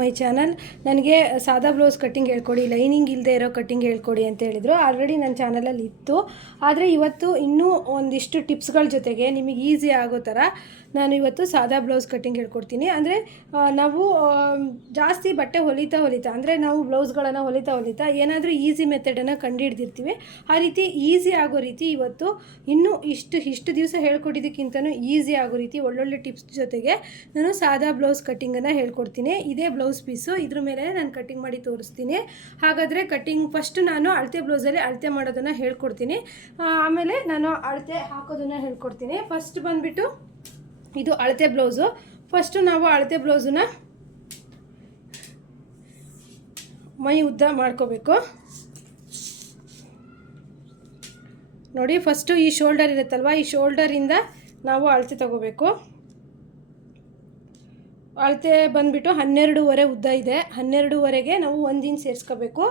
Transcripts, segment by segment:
My channel. ನನಗೆ ಸಾದಾ blouse cutting ಹೇಳ್ಕೊಡಿ, ಲೈನಿಂಗ್ ಇಲ್ಲದೆ ಇರೋ ಕಟ್ಟಿಂಗ್ ಹೇಳ್ಕೊಡಿ ಅಂತ ಹೇಳಿದರು. ಆಲ್ರೆಡಿ ನನ್ನ ಚಾನಲಲ್ಲಿ ಇತ್ತು. ಆದರೆ ಇವತ್ತು ಇನ್ನೂ ಒಂದಿಷ್ಟು ಟಿಪ್ಸ್ಗಳ ಜೊತೆಗೆ ನಿಮಗೆ ಈಸಿ ಆಗೋ ಥರ ನಾನು ಇವತ್ತು ಸಾದಾ ಬ್ಲೌಸ್ ಕಟ್ಟಿಂಗ್ ಹೇಳ್ಕೊಡ್ತೀನಿ. ಅಂದರೆ ನಾವು ಜಾಸ್ತಿ ಬಟ್ಟೆ ಹೊಲಿತಾ ಅಂದರೆ ನಾವು ಬ್ಲೌಸ್ಗಳನ್ನು ಹೊಲಿತಾ ಏನಾದರೂ ಈಸಿ ಮೆಥಡನ್ನು ಕಂಡುಹಿಡ್ದಿರ್ತೀವಿ. ಆ ರೀತಿ ಈಸಿ ಆಗೋ ರೀತಿ ಇವತ್ತು ಇನ್ನೂ ಇಷ್ಟು ದಿವಸ ಹೇಳ್ಕೊಟ್ಟಿದ್ದಕ್ಕಿಂತನೂ ಈಸಿ ಆಗೋ ರೀತಿ ಒಳ್ಳೊಳ್ಳೆ ಟಿಪ್ಸ್ ಜೊತೆಗೆ ನಾನು ಸಾದಾ ಬ್ಲೌಸ್ ಕಟ್ಟಿಂಗನ್ನು ಹೇಳ್ಕೊಡ್ತೀನಿ. ಇದೇ ಬ್ಲೌಸ್ ಪೀಸು, ಇದ್ರ ಮೇಲೆ ನಾನು ಕಟ್ಟಿಂಗ್ ಮಾಡಿ ತೋರಿಸ್ತೀನಿ. ಹಾಗಾದರೆ ಕಟ್ಟಿಂಗ್ ಫಸ್ಟು ನಾನು ಅಳತೆ ಬ್ಲೌಸಲ್ಲಿ ಅಳತೆ ಮಾಡೋದನ್ನು ಹೇಳ್ಕೊಡ್ತೀನಿ, ಆಮೇಲೆ ನಾನು ಅಳತೆ ಹಾಕೋದನ್ನು ಹೇಳ್ಕೊಡ್ತೀನಿ. ಫಸ್ಟ್ ಬಂದುಬಿಟ್ಟು ಇದು ಅಳತೆ ಬ್ಲೌಸು. ಫಸ್ಟು ನಾವು ಅಳತೆ ಬ್ಲೌಸನ್ನ ಮೈ ಉದ್ದ ಮಾಡ್ಕೋಬೇಕು. ನೋಡಿ, ಫಸ್ಟು ಈ ಶೋಲ್ಡರ್ ಇರುತ್ತಲ್ವ, ಈ ಶೋಲ್ಡರಿಂದ ನಾವು ಅಳತೆ ತಗೋಬೇಕು. ಅಳತೆ ಬಂದುಬಿಟ್ಟು 12.5 ಉದ್ದ ಇದೆ. 12.5ಗೆ ನಾವು 1 ಇಂಚ್ ಸೇರಿಸ್ಕೋಬೇಕು,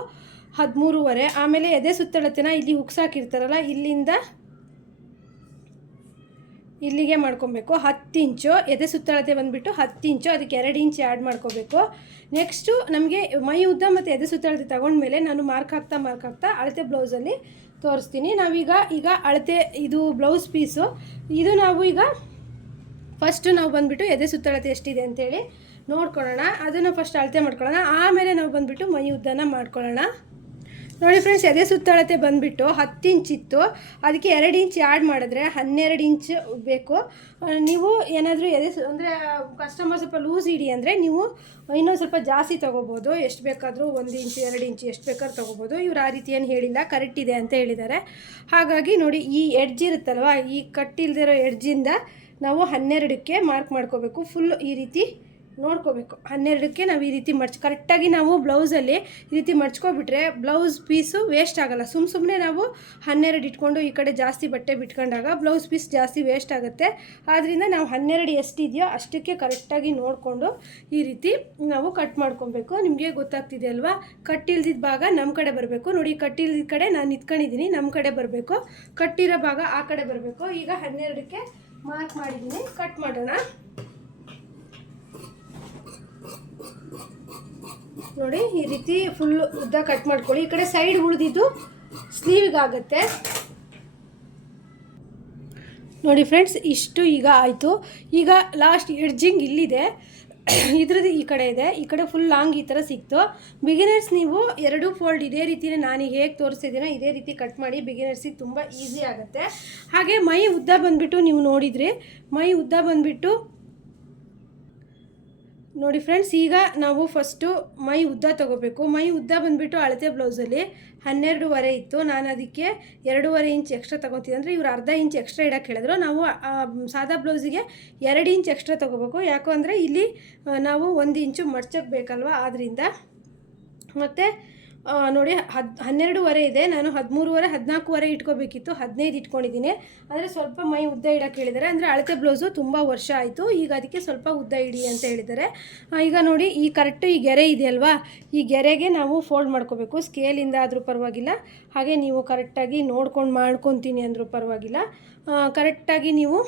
13.5. ಆಮೇಲೆ ಎದೆ ಸುತ್ತಳತೆನ ಇಲ್ಲಿ ಹುಕ್ಸಾಕಿರ್ತಾರಲ್ಲ, ಇಲ್ಲಿಂದ ಇಲ್ಲಿಗೆ ಮಾಡ್ಕೊಬೇಕು 10 ಇಂಚು. ಎದೆ ಸುತ್ತಳತೆ ಬಂದುಬಿಟ್ಟು 10 ಇಂಚು, ಅದಕ್ಕೆ 2 ಇಂಚ್ ಆ್ಯಡ್ ಮಾಡ್ಕೋಬೇಕು. ನೆಕ್ಸ್ಟು ನಮಗೆ ಮೈ ಉದ್ದ ಮತ್ತು ಎದೆ ಸುತ್ತಳತೆ ತಗೊಂಡ್ಮೇಲೆ ನಾನು ಮಾರ್ಕ್ ಹಾಕ್ತಾ ಅಳತೆ ಬ್ಲೌಸಲ್ಲಿ ತೋರಿಸ್ತೀನಿ. ನಾವೀಗ ಅಳತೆ, ಇದು ಬ್ಲೌಸ್ ಪೀಸು, ಇದು ನಾವು ಈಗ ಫಸ್ಟು ನಾವು ಬಂದುಬಿಟ್ಟು ಎದೆ ಸುತ್ತಳತೆ ಎಷ್ಟಿದೆ ಅಂತೇಳಿ ನೋಡ್ಕೊಳ್ಳೋಣ. ಅದನ್ನು ಫಸ್ಟ್ ಅಳತೆ ಮಾಡ್ಕೊಳ್ಳೋಣ, ಆಮೇಲೆ ನಾವು ಬಂದುಬಿಟ್ಟು ಮೈ ಉದ್ದನ ಮಾಡ್ಕೊಳ್ಳೋಣ. ನೋಡಿ ಫ್ರೆಂಡ್ಸ್, ಎದೆ ಸುತ್ತಳತೆ ಬಂದುಬಿಟ್ಟು 10 ಇಂಚ್ ಇತ್ತು, ಅದಕ್ಕೆ 2 ಇಂಚ್ ಆ್ಯಡ್ ಮಾಡಿದ್ರೆ 12 ಇಂಚ್ ಬೇಕು. ನೀವು ಏನಾದರೂ ಅಂದರೆ ಕಸ್ಟಮರ್ ಸ್ವಲ್ಪ ಲೂಸ್ ಇಡಿ ಅಂದರೆ ನೀವು ಇನ್ನೊಂದು ಸ್ವಲ್ಪ ಜಾಸ್ತಿ ತೊಗೋಬೋದು. ಎಷ್ಟು ಬೇಕಾದರೂ 1 ಇಂಚ್ 2 ಇಂಚ್ ಎಷ್ಟು ಬೇಕಾದ್ರೂ ತೊಗೋಬೋದು. ಇವ್ರು ಆ ರೀತಿ ಏನು ಹೇಳಿಲ್ಲ, ಕರೆಕ್ಟ್ ಇದೆ ಅಂತ ಹೇಳಿದ್ದಾರೆ. ಹಾಗಾಗಿ ನೋಡಿ, ಈ ಎಡ್ಜ್ ಇರುತ್ತಲ್ವ, ಈ ಕಟ್ಟಿಲ್ದಿರೋ ಎಡ್ಜಿಂದ ನಾವು 12ಕ್ಕೆ ಮಾರ್ಕ್ ಮಾಡ್ಕೋಬೇಕು. ಫುಲ್ ಈ ರೀತಿ ನೋಡ್ಕೋಬೇಕು. 12ಕ್ಕೆ ನಾವು ಈ ರೀತಿ ಕರೆಕ್ಟಾಗಿ ನಾವು ಬ್ಲೌಸಲ್ಲಿ ಈ ರೀತಿ ಮಡ್ಚ್ಕೊಬಿಟ್ರೆ ಬ್ಲೌಸ್ ಪೀಸು ವೇಸ್ಟ್ ಆಗೋಲ್ಲ. ಸುಮ್ಮನೆ ನಾವು 12 ಇಟ್ಕೊಂಡು ಈ ಕಡೆ ಜಾಸ್ತಿ ಬಟ್ಟೆ ಬಿಟ್ಕೊಂಡಾಗ ಬ್ಲೌಸ್ ಪೀಸ್ ಜಾಸ್ತಿ ವೇಸ್ಟ್ ಆಗುತ್ತೆ. ಆದ್ದರಿಂದ ನಾವು 12 ಎಷ್ಟಿದೆಯೋ ಅಷ್ಟಕ್ಕೆ ಕರೆಕ್ಟಾಗಿ ನೋಡಿಕೊಂಡು ಈ ರೀತಿ ನಾವು ಕಟ್ ಮಾಡ್ಕೊಬೇಕು. ನಿಮಗೆ ಗೊತ್ತಾಗ್ತಿದೆ ಅಲ್ವಾ, ಕಟ್ಟಿಲ್ದಿದ್ದ ಭಾಗ ನಮ್ಮ ಕಡೆ ಬರಬೇಕು. ನೋಡಿ, ಕಟ್ಟಿಲ್ದಿದ್ದ ಕಡೆ ನಾನು ನಿಂತ್ಕೊಂಡಿದ್ದೀನಿ, ನಮ್ಮ ಕಡೆ ಬರಬೇಕು. ಕಟ್ಟಿರೋ ಭಾಗ ಆ ಕಡೆ ಬರಬೇಕು. ಈಗ 12ಕ್ಕೆ ಮಾರ್ಕ್ ಮಾಡಿದ್ದೀನಿ, ಕಟ್ ಮಾಡೋಣ. ನೋಡಿ, ಈ ರೀತಿ ಫುಲ್ ಉದ್ದ ಕಟ್ ಮಾಡ್ಕೊಳ್ಳಿ. ಈ ಕಡೆ ಸೈಡ್ ಉಳಿದಿದ್ದು ಸ್ಲೀವಿಗಾಗುತ್ತೆ. ನೋಡಿ ಫ್ರೆಂಡ್ಸ್, ಇಷ್ಟು ಈಗ ಆಯಿತು. ಈಗ ಲಾಸ್ಟ್ ಎಡ್ಜಿಂಗ್ ಇಲ್ಲಿದೆ, ಇದ್ರದ್ದು ಈ ಕಡೆ ಇದೆ, ಈ ಕಡೆ ಫುಲ್ ಲಾಂಗ್ ಈ ಥರ ಸಿಕ್ತು. ಬಿಗಿನರ್ಸ್ ನೀವು 2 ಫೋಲ್ಡ್ ಇದೇ ರೀತಿಯೇ ನಾನು ಹೇಗೆ ತೋರಿಸ್ತಿದ್ದೀನೋ ಇದೇ ರೀತಿ ಕಟ್ ಮಾಡಿ, ಬಿಗಿನರ್ಸಿಗೆ ತುಂಬ ಈಸಿ ಆಗುತ್ತೆ. ಹಾಗೆ ಮೈ ಉದ್ದ ಬಂದುಬಿಟ್ಟು ನೀವು ನೋಡಿದ್ರಿ, ಮೈ ಉದ್ದ ಬಂದುಬಿಟ್ಟು ನೋಡಿ ಫ್ರೆಂಡ್ಸ್, ಈಗ ನಾವು ಫಸ್ಟು ಮೈ ಉದ್ದ ತೊಗೋಬೇಕು. ಮೈ ಉದ್ದ ಬಂದುಬಿಟ್ಟು ಅಳತೆ ಬ್ಲೌಸಲ್ಲಿ 12.5 ಇತ್ತು, ನಾನು ಅದಕ್ಕೆ 2.5 ಇಂಚ್ ಎಕ್ಸ್ಟ್ರಾ ತೊಗೋತೀನಿ. ಅಂದರೆ ಇವ್ರು ಅರ್ಧ ಇಂಚ್ ಎಕ್ಸ್ಟ್ರಾ ಇಡೋಕ್ಕೆ ಹೇಳಿದ್ರು. ನಾವು ಸಾದಾ ಬ್ಲೌಸಿಗೆ 2 ಇಂಚ್ ಎಕ್ಸ್ಟ್ರಾ ತೊಗೋಬೇಕು. ಯಾಕೋ ಅಂದರೆ ಇಲ್ಲಿ ನಾವು 1 ಇಂಚು ಮಡ್ಚಕ್ಕೆ ಬೇಕಲ್ವ, ಆದ್ದರಿಂದ. ಮತ್ತು ನೋಡಿ, 12.5 ಇದೆ, ನಾನು 13.5 14.5 ಇಟ್ಕೋಬೇಕಿತ್ತು, 15 ಇಟ್ಕೊಂಡಿದ್ದೀನಿ. ಅಂದರೆ ಸ್ವಲ್ಪ ಮೈ ಉದ್ದ ಇಡೋಕ್ಕೆ ಹೇಳಿದ್ದಾರೆ. ಅಂದರೆ ಅಳತೆ ಬ್ಲೌಸು ತುಂಬ ವರ್ಷ ಆಯಿತು, ಈಗ ಅದಕ್ಕೆ ಸ್ವಲ್ಪ ಉದ್ದ ಇಡಿ ಅಂತ ಹೇಳಿದ್ದಾರೆ. ಈಗ ನೋಡಿ, ಈ ಕರೆಕ್ಟು ಈ ಗೆರೆ ಇದೆಯಲ್ವಾ, ಈ ಗೆರೆಗೆ ನಾವು ಫೋಲ್ಡ್ ಮಾಡ್ಕೋಬೇಕು. ಸ್ಕೇಲಿಂದ ಆದರೂ ಪರವಾಗಿಲ್ಲ, ಹಾಗೆ ನೀವು ಕರೆಕ್ಟಾಗಿ ನೋಡ್ಕೊಂಡು ಮಾಡ್ಕೊತೀನಿ ಅಂದರೂ ಪರವಾಗಿಲ್ಲ. ಕರೆಕ್ಟಾಗಿ ನೀವು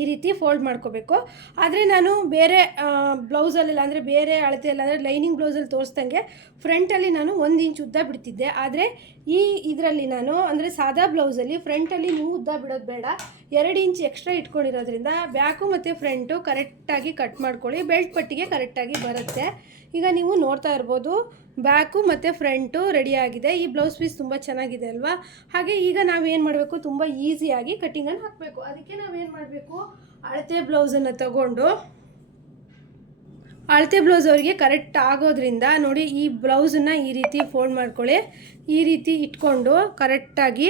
ಈ ರೀತಿ ಫೋಲ್ಡ್ ಮಾಡ್ಕೋಬೇಕು. ಆದರೆ ನಾನು ಬೇರೆ ಬ್ಲೌಸಲ್ಲೆಲ್ಲ, ಅಂದರೆ ಬೇರೆ ಅಳತೆಯಲ್ಲ, ಅಂದರೆ ಲೈನಿಂಗ್ ಬ್ಲೌಸಲ್ಲಿ ತೋರಿಸ್ದಂಗೆ ಫ್ರಂಟಲ್ಲಿ ನಾನು 1 ಇಂಚ್ ಉದ್ದ ಬಿಡ್ತಿದ್ದೆ. ಆದರೆ ಇದರಲ್ಲಿ ನಾನು, ಅಂದರೆ ಸಾದಾ ಬ್ಲೌಸಲ್ಲಿ ಫ್ರಂಟಲ್ಲಿ ನೀವು ಉದ್ದ ಬಿಡೋದು ಬೇಡ, 2 ಇಂಚ್ ಎಕ್ಸ್ಟ್ರಾ ಇಟ್ಕೊಂಡಿರೋದ್ರಿಂದ ಬ್ಯಾಕು ಮತ್ತು ಫ್ರಂಟು ಕರೆಕ್ಟಾಗಿ ಕಟ್ ಮಾಡ್ಕೊಳ್ಳಿ. ಬೆಲ್ಟ್ ಪಟ್ಟಿಗೆ ಕರೆಕ್ಟಾಗಿ ಬರುತ್ತೆ. ಈಗ ನೀವು ನೋಡ್ತಾ ಇರ್ಬೋದು, ಬ್ಯಾಕು ಮತ್ತು ಫ್ರಂಟು ರೆಡಿಯಾಗಿದೆ. ಈ ಬ್ಲೌಸ್ ಪೀಸ್ ತುಂಬ ಚೆನ್ನಾಗಿದೆ ಅಲ್ವಾ. ಹಾಗೆ ಈಗ ನಾವೇನು ಮಾಡಬೇಕು, ತುಂಬ ಈಸಿಯಾಗಿ ಕಟ್ಟಿಂಗನ್ನು ಹಾಕಬೇಕು. ಅದಕ್ಕೆ ನಾವೇನು ಮಾಡಬೇಕು, ಅಳತೆ ಬ್ಲೌಸನ್ನು ತಗೊಂಡು, ಅಳತೆ ಬ್ಲೌಸ್ ಅವರಿಗೆ ಕರೆಕ್ಟ್ ಆಗೋದ್ರಿಂದ ನೋಡಿ, ಈ ಬ್ಲೌಸನ್ನು ಈ ರೀತಿ ಫೋಲ್ಡ್ ಮಾಡ್ಕೊಳ್ಳಿ. ಈ ರೀತಿ ಇಟ್ಕೊಂಡು ಕರೆಕ್ಟಾಗಿ,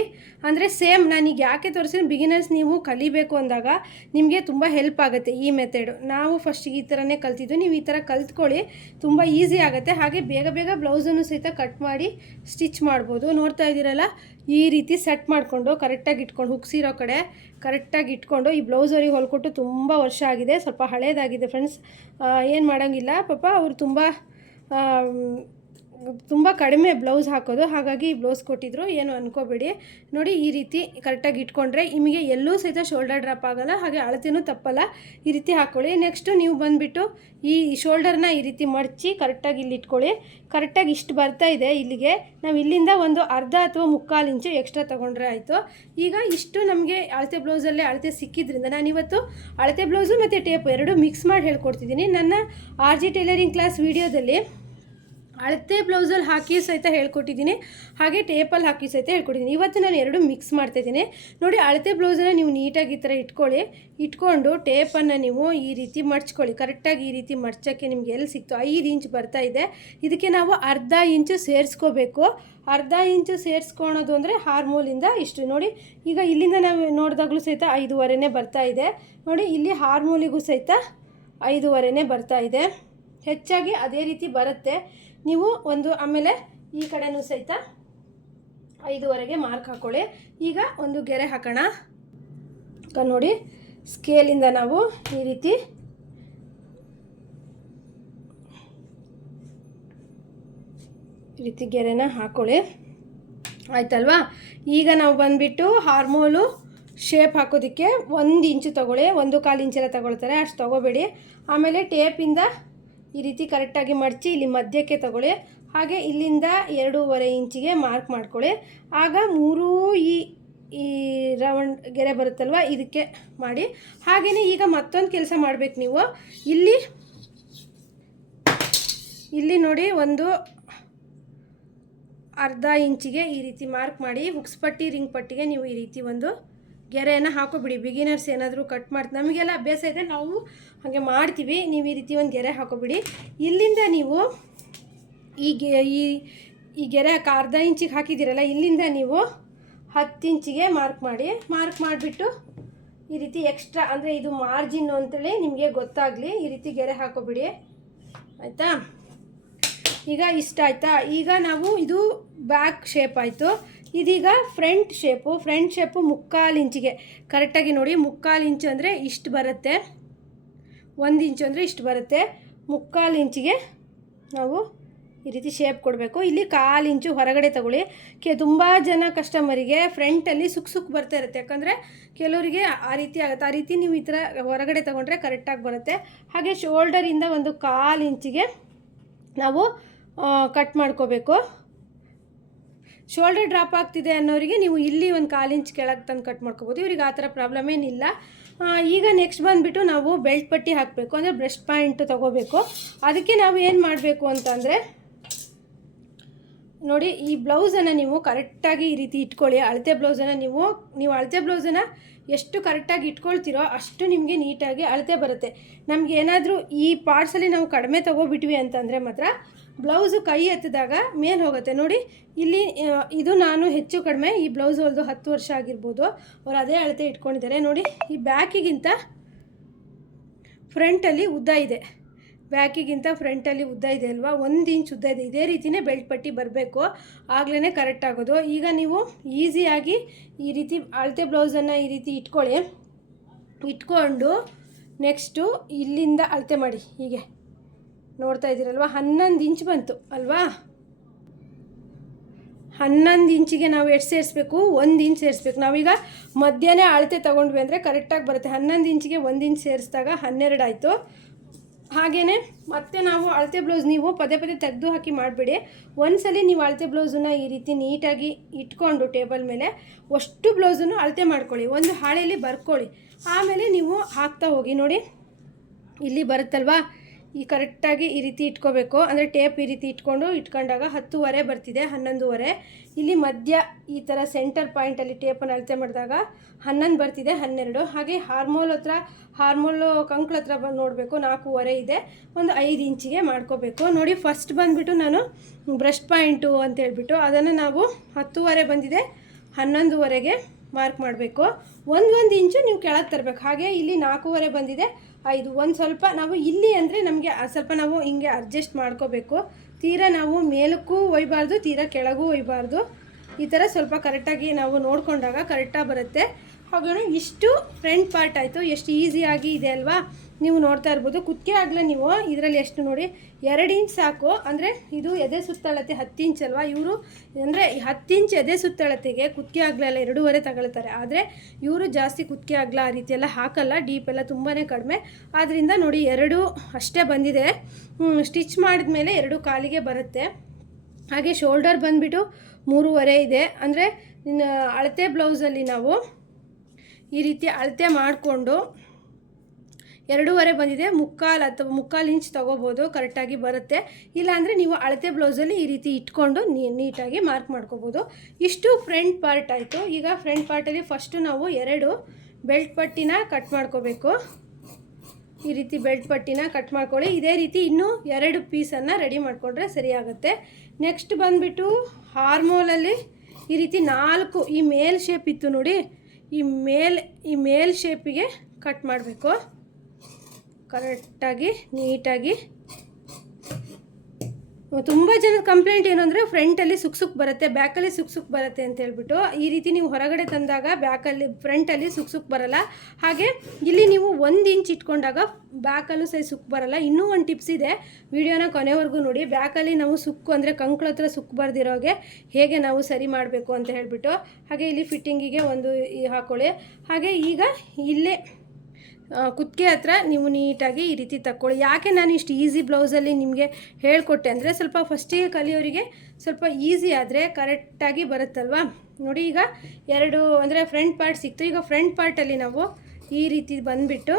ಅಂದರೆ ಸೇಮ್ ನಾನೀಗ ಯಾಕೆ ತೋರಿಸ್ತೀನಿ, ಬಿಗಿನರ್ಸ್ ನೀವು ಕಲಿಬೇಕು ಅಂದಾಗ ನಿಮಗೆ ತುಂಬ ಹೆಲ್ಪ್ ಆಗುತ್ತೆ ಈ ಮೆಥಡು. ನಾವು ಫಸ್ಟಿಗೆ ಈ ಥರನೇ ಕಲ್ತಿದ್ದು, ನೀವು ಈ ಥರ ಕಲ್ತ್ಕೊಳ್ಳಿ, ತುಂಬ ಈಸಿ ಆಗುತ್ತೆ. ಹಾಗೆ ಬೇಗ ಬ್ಲೌಸನ್ನು ಸಹಿತ ಕಟ್ ಮಾಡಿ ಸ್ಟಿಚ್ ಮಾಡ್ಬೋದು. ನೋಡ್ತಾ ಇದ್ದೀರಲ್ಲ, ಈ ರೀತಿ ಸೆಟ್ ಮಾಡಿಕೊಂಡು ಕರೆಕ್ಟಾಗಿ ಇಟ್ಕೊಂಡು, ಹುಕ್ಸಿರೋ ಕಡೆ ಕರೆಕ್ಟಾಗಿ ಇಟ್ಕೊಂಡು, ಈ ಬ್ಲೌಸ್ ಅವ್ರಿಗೆ ಹೊಲ್ಕೊಟ್ಟು ತುಂಬ ವರ್ಷ ಆಗಿದೆ, ಸ್ವಲ್ಪ ಹಳೇದಾಗಿದೆ ಫ್ರೆಂಡ್ಸ್. ಏನು ಮಾಡೋಂಗಿಲ್ಲ ಪಾಪ, ಅವರು ತುಂಬ ತುಂಬ ಕಡಿಮೆ ಬ್ಲೌಸ್ ಹಾಕೋದು, ಹಾಗಾಗಿ ಈ ಬ್ಲೌಸ್ ಕೊಟ್ಟಿದ್ರು, ಏನು ಅನ್ಕೋಬೇಡಿ. ನೋಡಿ ಈ ರೀತಿ ಕರೆಕ್ಟಾಗಿ ಇಟ್ಕೊಂಡ್ರೆ ನಿಮಗೆ ಎಲ್ಲೂ ಸಹಿತ ಶೋಲ್ಡರ್ ಡ್ರಾಪ್ ಆಗೋಲ್ಲ, ಹಾಗೆ ಅಳತೆನೂ ತಪ್ಪಲ್ಲ. ಈ ರೀತಿ ಹಾಕ್ಕೊಳ್ಳಿ. ನೆಕ್ಸ್ಟು ನೀವು ಬಂದುಬಿಟ್ಟು ಈ ಶೋಲ್ಡರ್ನ ಈ ರೀತಿ ಮಡಚಿ ಕರೆಕ್ಟಾಗಿ ಇಲ್ಲಿ ಇಟ್ಕೊಳ್ಳಿ. ಕರೆಕ್ಟಾಗಿ ಇಷ್ಟು ಬರ್ತಾ ಇದೆ ಇಲ್ಲಿಗೆ, ನಾವು ಇಲ್ಲಿಂದ ಒಂದು ಅರ್ಧ ಅಥವಾ 3/4 ಇಂಚು ಎಕ್ಸ್ಟ್ರಾ ತೊಗೊಂಡ್ರೆ ಆಯಿತು. ಈಗ ಇಷ್ಟು ನಮಗೆ ಅಳತೆ ಬ್ಲೌಸಲ್ಲೇ ಅಳತೆ ಸಿಕ್ಕಿದ್ರಿಂದ ನಾನಿವತ್ತು ಅಳತೆ ಬ್ಲೌಸು ಮತ್ತು ಟೇಪ್ ಎರಡೂ ಮಿಕ್ಸ್ ಮಾಡಿ ಹೇಳ್ಕೊಡ್ತಿದ್ದೀನಿ. ನನ್ನ RG ಟೈಲರಿಂಗ್ ಕ್ಲಾಸ್ ವೀಡಿಯೋದಲ್ಲಿ ಅಳತೆ ಬ್ಲೌಸಲ್ಲಿ ಹಾಕಿ ಸಹಿತ ಹೇಳ್ಕೊಟ್ಟಿದ್ದೀನಿ, ಹಾಗೆ ಟೇಪಲ್ಲಿ ಹಾಕಿ ಸಹಿತ ಹೇಳ್ಕೊಟ್ಟಿದ್ದೀನಿ. ಇವತ್ತು ನಾನು ಎರಡು ಮಿಕ್ಸ್ ಮಾಡ್ತಾಯಿದ್ದೀನಿ. ನೋಡಿ, ಅಳತೆ ಬ್ಲೌಸನ್ನು ನೀವು ನೀಟಾಗಿ ಈ ಥರ ಇಟ್ಕೊಂಡು ಟೇಪನ್ನು ನೀವು ಈ ರೀತಿ ಮಡ್ಚ್ಕೊಳ್ಳಿ. ಕರೆಕ್ಟಾಗಿ ಈ ರೀತಿ ಮಡ್ಚೋಕ್ಕೆ ನಿಮ್ಗೆ ಎಲ್ಲಿ ಸಿಕ್ತು 5 ಇಂಚ್ ಬರ್ತಾ ಇದೆ, ಇದಕ್ಕೆ ನಾವು ಅರ್ಧ ಇಂಚು ಸೇರಿಸ್ಕೋಬೇಕು. ಅರ್ಧ ಇಂಚು ಸೇರಿಸ್ಕೊಳೋದು ಅಂದರೆ ಹಾರ್ಮೋಲಿಂದ ಇಷ್ಟು. ನೋಡಿ, ಈಗ ಇಲ್ಲಿಂದ ನಾವು ನೋಡಿದಾಗಲೂ ಸಹಿತ 5.5 ಬರ್ತಾ ಇದೆ. ನೋಡಿ, ಇಲ್ಲಿ ಹಾರ್ಮೋಲಿಗೂ ಸಹಿತ 5.5 ಬರ್ತಾ ಇದೆ. ಹೆಚ್ಚಾಗಿ ಅದೇ ರೀತಿ ಬರುತ್ತೆ. ನೀವು ಆಮೇಲೆ ಈ ಕಡೆನೂ ಸಹಿತ 5.5 ಮಾರ್ಕ್ ಹಾಕ್ಕೊಳ್ಳಿ. ಈಗ ಒಂದು ಗೆರೆ ಹಾಕೋಣ. ನೋಡಿ, ಸ್ಕೇಲಿಂದ ನಾವು ಈ ರೀತಿ ಗೆರೆನ ಹಾಕ್ಕೊಳ್ಳಿ, ಆಯ್ತಲ್ವಾ? ಈಗ ನಾವು ಬಂದುಬಿಟ್ಟು ಹಾರ್ಮೋಲು ಶೇಪ್ ಹಾಕೋದಕ್ಕೆ 1 ಇಂಚು ತೊಗೊಳ್ಳಿ. 1/4 ಇಂಚೆಲ್ಲ ತಗೊಳ್ತಾರೆ, ಅಷ್ಟು ತೊಗೋಬೇಡಿ. ಆಮೇಲೆ ಟೇಪಿಂದ ಈ ರೀತಿ ಕರೆಕ್ಟಾಗಿ ಮಡಚಿ ಇಲ್ಲಿ ಮಧ್ಯಕ್ಕೆ ತಗೊಳ್ಳಿ. ಹಾಗೆ ಇಲ್ಲಿಂದ 2.5 ಇಂಚಿಗೆ ಮಾರ್ಕ್ ಮಾಡ್ಕೊಳ್ಳಿ. ಆಗ 3 ಈ ರೌಂಡ್ ಗೆರೆ ಬರುತ್ತಲ್ವ, ಇದಕ್ಕೆ ಮಾಡಿ. ಹಾಗೆಯೇ ಈಗ ಮತ್ತೊಂದು ಕೆಲಸ ಮಾಡಬೇಕು ನೀವು. ಇಲ್ಲಿ ನೋಡಿ, ಒಂದು ಅರ್ಧ ಇಂಚಿಗೆ ಈ ರೀತಿ ಮಾರ್ಕ್ ಮಾಡಿ. ಹುಕ್ಸ್ ಪಟ್ಟಿ ರಿಂಗ್ ಪಟ್ಟಿಗೆ ನೀವು ಈ ರೀತಿ ಒಂದು ಗೆರೆಯನ್ನು ಹಾಕೋಬಿಡಿ. ಬಿಗಿನರ್ಸ್ ಏನಾದರೂ ಕಟ್ ಮಾಡ್ತೀವಿ, ನಮಗೆಲ್ಲ ಅಭ್ಯಾಸ ಇದೆ, ನಾವು ಹಾಗೆ ಮಾಡ್ತೀವಿ. ನೀವು ಈ ರೀತಿ ಒಂದು ಗೆರೆ ಹಾಕೋಬಿಡಿ. ಇಲ್ಲಿಂದ ನೀವು ಈ ಗೆರೆ ಅರ್ಧ ಇಂಚಿಗೆ ಹಾಕಿದ್ದೀರಲ್ಲ, ಇಲ್ಲಿಂದ ನೀವು 10 ಇಂಚಿಗೆ ಮಾರ್ಕ್ ಮಾಡಿ. ಮಾರ್ಕ್ ಮಾಡಿಬಿಟ್ಟು ಈ ರೀತಿ ಎಕ್ಸ್ಟ್ರಾ, ಅಂದರೆ ಇದು ಮಾರ್ಜಿನ್ನು ಅಂತೇಳಿ ನಿಮಗೆ ಗೊತ್ತಾಗಲಿ, ಈ ರೀತಿ ಗೆರೆ ಹಾಕೋಬಿಡಿ, ಆಯಿತಾ? ಈಗ ಇಷ್ಟ ಆಯಿತಾ? ಈಗ ನಾವು ಇದು ಬ್ಯಾಕ್ ಶೇಪ್ ಆಯಿತು. ಇದೀಗ ಫ್ರಂಟ್ ಶೇಪು 3/4 ಇಂಚಿಗೆ ಕರೆಕ್ಟಾಗಿ ನೋಡಿ. 3/4 ಇಂಚು ಅಂದರೆ ಇಷ್ಟು ಬರುತ್ತೆ, 1 ಇಂಚು ಅಂದರೆ ಇಷ್ಟು ಬರುತ್ತೆ. 3/4 ಇಂಚಿಗೆ ನಾವು ಈ ರೀತಿ ಶೇಪ್ ಕೊಡಬೇಕು. ಇಲ್ಲಿ 1/4 ಇಂಚು ಹೊರಗಡೆ ತಗೊಳ್ಳಿ. ತುಂಬ ಜನ ಕಸ್ಟಮರಿಗೆ ಫ್ರಂಟಲ್ಲಿ ಸುಕ್ ಬರ್ತಾ ಇರುತ್ತೆ, ಯಾಕಂದರೆ ಕೆಲವರಿಗೆ ಆ ರೀತಿ ಆಗುತ್ತೆ. ಆ ರೀತಿ ನೀವು ಈ ಥರ ಹೊರಗಡೆ ತೊಗೊಂಡ್ರೆ ಕರೆಕ್ಟಾಗಿ ಬರುತ್ತೆ. ಹಾಗೆ ಶೋಲ್ಡರಿಂದ 1/4 ಇಂಚಿಗೆ ನಾವು ಕಟ್ ಮಾಡ್ಕೋಬೇಕು. ಶೋಲ್ಡರ್ ಡ್ರಾಪ್ ಆಗ್ತಿದೆ ಅನ್ನೋರಿಗೆ ನೀವು ಇಲ್ಲಿ 1/4 ಇಂಚ್ ಕೆಳಗೆ ತಂದು ಕಟ್ ಮಾಡ್ಕೋಬೋದು. ಇವ್ರಿಗೆ ಆ ಥರ ಪ್ರಾಬ್ಲಮ್ ಏನಿಲ್ಲ. ಈಗ ನೆಕ್ಸ್ಟ್ ಬಂದುಬಿಟ್ಟು ನಾವು ಬೆಲ್ಟ್ ಪಟ್ಟಿ ಹಾಕಬೇಕು, ಅಂದರೆ ಬ್ರೆಸ್ಟ್ ಪಾಯಿಂಟ್ ತೊಗೋಬೇಕು. ಅದಕ್ಕೆ ನಾವು ಏನು ಮಾಡಬೇಕು ಅಂತಂದರೆ, ನೋಡಿ, ಈ ಬ್ಲೌಸನ್ನು ನೀವು ಕರೆಕ್ಟಾಗಿ ಈ ರೀತಿ ಇಟ್ಕೊಳ್ಳಿ. ಅಳತೆ ಬ್ಲೌಸನ್ನು ನೀವು ಅಳತೆ ಬ್ಲೌಸನ್ನು ಎಷ್ಟು ಕರೆಕ್ಟಾಗಿ ಇಟ್ಕೊಳ್ತೀರೋ ಅಷ್ಟು ನಿಮಗೆ ನೀಟಾಗಿ ಅಳತೆ ಬರುತ್ತೆ. ನಮ್ಗೆ ಏನಾದರೂ ಈ ಪಾರ್ಟ್ಸಲ್ಲಿ ನಾವು ಕಡಿಮೆ ತೊಗೋಬಿಟ್ವಿ ಅಂತಂದರೆ ಮಾತ್ರ ಬ್ಲೌಸು ಕೈ ಎತ್ತಿದಾಗ ಮೇಲೆ ಹೋಗುತ್ತೆ. ನೋಡಿ, ಇಲ್ಲಿ ಇದು ನಾನು ಹೆಚ್ಚು ಕಡಿಮೆ ಈ ಬ್ಲೌಸ್ ಹೊಲಿದು 10 ವರ್ಷ ಆಗಿರ್ಬೋದು, ಅವ್ರು ಅದೇ ಅಳತೆ ಇಟ್ಕೊಂಡಿದ್ದಾರೆ. ನೋಡಿ, ಈ ಬ್ಯಾಕಿಗಿಂತ ಫ್ರಂಟಲ್ಲಿ ಉದ್ದ ಇದೆ, ಫ್ರಂಟಲ್ಲಿ ಉದ್ದ ಇದೆ ಅಲ್ವಾ, 1 ಇಂಚ್ ಉದ್ದ ಇದೆ. ಇದೇ ರೀತಿಯೇ ಬೆಲ್ಟ್ ಪಟ್ಟಿ ಬರಬೇಕು, ಆಗಲೇ ಕರೆಕ್ಟ್ ಆಗೋದು. ಈಗ ನೀವು ಈಸಿಯಾಗಿ ಈ ರೀತಿ ಅಳತೆ ಬ್ಲೌಸನ್ನು ಈ ರೀತಿ ಇಟ್ಕೊಂಡು ನೆಕ್ಸ್ಟು ಇಲ್ಲಿಂದ ಅಳತೆ ಮಾಡಿ. ಹೀಗೆ ನೋಡ್ತಾ ಇದ್ದೀರಲ್ವ, 11 ಇಂಚ್ ಬಂತು ಅಲ್ವಾ? 11 ಇಂಚಿಗೆ ನಾವು ಎಷ್ಟು ಸೇರಿಸ್ಬೇಕು? 1 ಇಂಚ್ ಸೇರಿಸ್ಬೇಕು. ನಾವೀಗ ಮಧ್ಯಾಹ್ನ ಅಳತೆ ತೊಗೊಂಡ್ವಿ ಅಂದರೆ ಕರೆಕ್ಟಾಗಿ ಬರುತ್ತೆ. 11 ಇಂಚಿಗೆ 1 ಇಂಚ್ ಸೇರಿಸಿದಾಗ 12 ಆಯಿತು. ಹಾಗೆಯೇ ಮತ್ತೆ ನಾವು ಅಳತೆ ಬ್ಲೌಸ್ ನೀವು ಪದೇ ತೆಗೆದು ಹಾಕಿ ಮಾಡಬೇಡಿ. ಒಂದ್ಸಲಿ ನೀವು ಅಳತೆ ಬ್ಲೌಸನ್ನು ಈ ರೀತಿ ನೀಟಾಗಿ ಇಟ್ಕೊಂಡು ಟೇಬಲ್ ಮೇಲೆ ಅಷ್ಟು ಬ್ಲೌಸನ್ನು ಅಳತೆ ಮಾಡ್ಕೊಳ್ಳಿ, ಒಂದು ಹಾಳೆಯಲ್ಲಿ ಬರ್ಕೊಳ್ಳಿ. ಆಮೇಲೆ ನೀವು ಹಾಕ್ತಾ ಹೋಗಿ. ನೋಡಿ, ಇಲ್ಲಿ ಬರುತ್ತಲ್ವಾ, ಈ ಕರೆಕ್ಟಾಗಿ ಈ ರೀತಿ ಇಟ್ಕೋಬೇಕು. ಅಂದರೆ ಟೇಪ್ ಈ ರೀತಿ ಇಟ್ಕೊಂಡಾಗ 10.5 ಬರ್ತಿದೆ, 11.5. ಇಲ್ಲಿ ಮಧ್ಯ ಈ ಥರ ಸೆಂಟರ್ ಪಾಯಿಂಟಲ್ಲಿ ಟೇಪನ್ನು ಅಳತೆ ಮಾಡಿದಾಗ 11 ಬರ್ತಿದೆ, 12. ಹಾಗೆ ಹಾರ್ಮೋಲು ಕಂಕ್ಳ ಹತ್ರ ನೋಡಬೇಕು, 4.5 ಇದೆ, ಒಂದು 5 ಇಂಚಿಗೆ ಮಾಡ್ಕೋಬೇಕು. ನೋಡಿ, ಫಸ್ಟ್ ಬಂದುಬಿಟ್ಟು ನಾನು ಬ್ರೆಸ್ಟ್ ಪಾಯಿಂಟು ಅಂತ ಹೇಳ್ಬಿಟ್ಟು ಅದನ್ನು ನಾವು 10.5 ಬಂದಿದೆ, 11.5ಗೆ ಮಾರ್ಕ್ ಮಾಡಬೇಕು. 1 ಇಂಚು ನೀವು ಕೆಳಗೆ ತರಬೇಕು. ಹಾಗೆ ಇಲ್ಲಿ 4.5 ಬಂದಿದೆ, 5. ಒಂದು ಸ್ವಲ್ಪ ನಾವು ಇಲ್ಲಿ ಅಂದರೆ ನಮಗೆ ಸ್ವಲ್ಪ ನಾವು ಹಿಂಗೆ ಅಡ್ಜಸ್ಟ್ ಮಾಡ್ಕೋಬೇಕು. ತೀರಾ ನಾವು ಮೇಲಕ್ಕೂ ಒಯ್ಯಬಾರ್ದು, ತೀರಾ ಕೆಳಗೂ ಒಯ್ಯಬಾರ್ದು. ಈ ಥರ ಸ್ವಲ್ಪ ಕರೆಕ್ಟಾಗಿ ನಾವು ನೋಡಿಕೊಂಡಾಗ ಕರೆಕ್ಟಾಗಿ ಬರುತ್ತೆ. ಹಾಗೆ ಇಷ್ಟು ಫ್ರಂಟ್ ಪಾರ್ಟ್ ಆಯಿತು. ಎಷ್ಟು ಈಸಿಯಾಗಿ ಇದೆ ಅಲ್ವಾ? ನೀವು ನೋಡ್ತಾ ಇರ್ಬೋದು. ಕುತ್ತಿಗೆ ಆಗಲೇ ನೀವು ಇದರಲ್ಲಿ ಎಷ್ಟು ನೋಡಿ 2 ಇಂಚ್ ಸಾಕು. ಅಂದರೆ ಇದು ಎದೆ ಸುತ್ತಳತೆ 10 ಇಂಚ್ ಅಲ್ವಾ, ಇವರು ಅಂದರೆ 10 ಇಂಚ್ ಎದೆ ಸುತ್ತಳತೆಗೆ ಕುತ್ತಿಗೆ ಆಗಲೆಲ್ಲ 2.5 ತಗೊಳ್ತಾರೆ. ಆದರೆ ಇವರು ಜಾಸ್ತಿ ಕುತ್ತಿಗೆ ಆಗಲ ಆ ರೀತಿ ಎಲ್ಲ ಹಾಕಲ್ಲ, ಡೀಪ್ ಎಲ್ಲ ತುಂಬಾ ಕಡಿಮೆ. ಆದ್ದರಿಂದ ನೋಡಿ 2 ಅಷ್ಟೇ ಬಂದಿದೆ. ಸ್ಟಿಚ್ ಮಾಡಿದ್ಮೇಲೆ 2 ಕಾಲಿಗೆ ಬರುತ್ತೆ. ಹಾಗೆ ಶೋಲ್ಡರ್ ಬಂದುಬಿಟ್ಟು 3.5 ಇದೆ. ಅಂದರೆ ಅಳತೆ ಬ್ಲೌಸಲ್ಲಿ ನಾವು ಈ ರೀತಿ ಅಳತೆ ಮಾಡಿಕೊಂಡು 2.5 ಬಂದಿದೆ, 3/4 ಅಥವಾ 3/4 ಇಂಚ್ ತೊಗೋಬೋದು, ಕರೆಕ್ಟಾಗಿ ಬರುತ್ತೆ. ಇಲ್ಲಾಂದರೆ ನೀವು ಅಳತೆ ಬ್ಲೌಸಲ್ಲಿ ಈ ರೀತಿ ಇಟ್ಕೊಂಡು ನೀಟಾಗಿ ಮಾರ್ಕ್ ಮಾಡ್ಕೋಬೋದು. ಇಷ್ಟು ಫ್ರಂಟ್ ಪಾರ್ಟ್ ಆಯಿತು. ಈಗ ಫ್ರಂಟ್ ಪಾರ್ಟಲ್ಲಿ ಫಸ್ಟು ನಾವು 2 ಬೆಲ್ಟ್ ಪಟ್ಟಿನ ಕಟ್ ಮಾಡ್ಕೋಬೇಕು. ಈ ರೀತಿ ಬೆಲ್ಟ್ ಪಟ್ಟಿನ ಕಟ್ ಮಾಡ್ಕೊಳ್ಳಿ. ಇದೇ ರೀತಿ ಇನ್ನೂ 2 ಪೀಸನ್ನು ರೆಡಿ ಮಾಡಿಕೊಂಡ್ರೆ ಸರಿಯಾಗುತ್ತೆ. ನೆಕ್ಸ್ಟ್ ಬಂದುಬಿಟ್ಟು ಆರ್ಮೋಲಲ್ಲಿ ಈ ರೀತಿ 4 ಈ ಮೇಲ್ ಶೇಪ್ ಇತ್ತು ನೋಡಿ, ಈ ಮೇಲ್ ಶೇಪಿಗೆ ಕಟ್ ಮಾಡಬೇಕು ಕರೆಕ್ಟಾಗಿ ನೀಟಾಗಿ. ತುಂಬ ಜನದ ಕಂಪ್ಲೇಂಟ್ ಏನು ಅಂದರೆ ಫ್ರಂಟಲ್ಲಿ ಸುಕ್ ಬರುತ್ತೆ, ಬ್ಯಾಕಲ್ಲಿ ಸುಕ್ ಬರುತ್ತೆ ಅಂತ ಹೇಳ್ಬಿಟ್ಟು. ಈ ರೀತಿ ನೀವು ಹೊರಗಡೆ ತಂದಾಗ ಫ್ರಂಟಲ್ಲಿ ಸುಕ್ ಬರಲ್ಲ. ಹಾಗೆ ಇಲ್ಲಿ ನೀವು 1 ಇಂಚ್ ಇಟ್ಕೊಂಡಾಗ ಬ್ಯಾಕಲ್ಲೂ ಸಹ ಸುಕ್ ಬರಲ್ಲ. ಇನ್ನೂ ಒಂದು ಟಿಪ್ಸ್ ಇದೆ, ವಿಡಿಯೋನ ಕೊನೆವರೆಗೂ ನೋಡಿ. ಬ್ಯಾಕಲ್ಲಿ ನಾವು ಸುಕ್ಕು ಅಂದರೆ ಕಂಕ್ಳ ಹತ್ರ ಸುಕ್ ಬರ್ದಿರೋಗೆ ಹೇಗೆ ನಾವು ಸರಿ ಮಾಡಬೇಕು ಅಂತ ಹೇಳ್ಬಿಟ್ಟು. ಹಾಗೆ ಇಲ್ಲಿ ಫಿಟ್ಟಿಂಗಿಗೆ ಒಂದು ಹಾಕ್ಕೊಳ್ಳಿ. ಹಾಗೆ ಈಗ ಇಲ್ಲೇ ಕುತ್ತಿಗೆ ಹತ್ರ ನೀವು ನೀಟಾಗಿ ಈ ರೀತಿ ತಕ್ಕೊಳ್ಳಿ. ಯಾಕೆ ನಾನು ಇಷ್ಟು ಈಸಿ ಬ್ಲೌಸಲ್ಲಿ ನಿಮಗೆ ಹೇಳಿಕೊಟ್ಟೆ ಅಂದರೆ ಸ್ವಲ್ಪ ಫಸ್ಟಿಗೆ ಕಲಿಯೋರಿಗೆ ಸ್ವಲ್ಪ ಈಸಿ ಆದರೆ ಕರೆಕ್ಟಾಗಿ ಬರುತ್ತಲ್ವ. ನೋಡಿ ಈಗ 2 ಅಂದರೆ ಫ್ರಂಟ್ ಪಾರ್ಟ್ ಸಿಕ್ತು. ಈಗ ಫ್ರಂಟ್ ಪಾರ್ಟಲ್ಲಿ ನಾವು ಈ ರೀತಿ ಬಂದುಬಿಟ್ಟು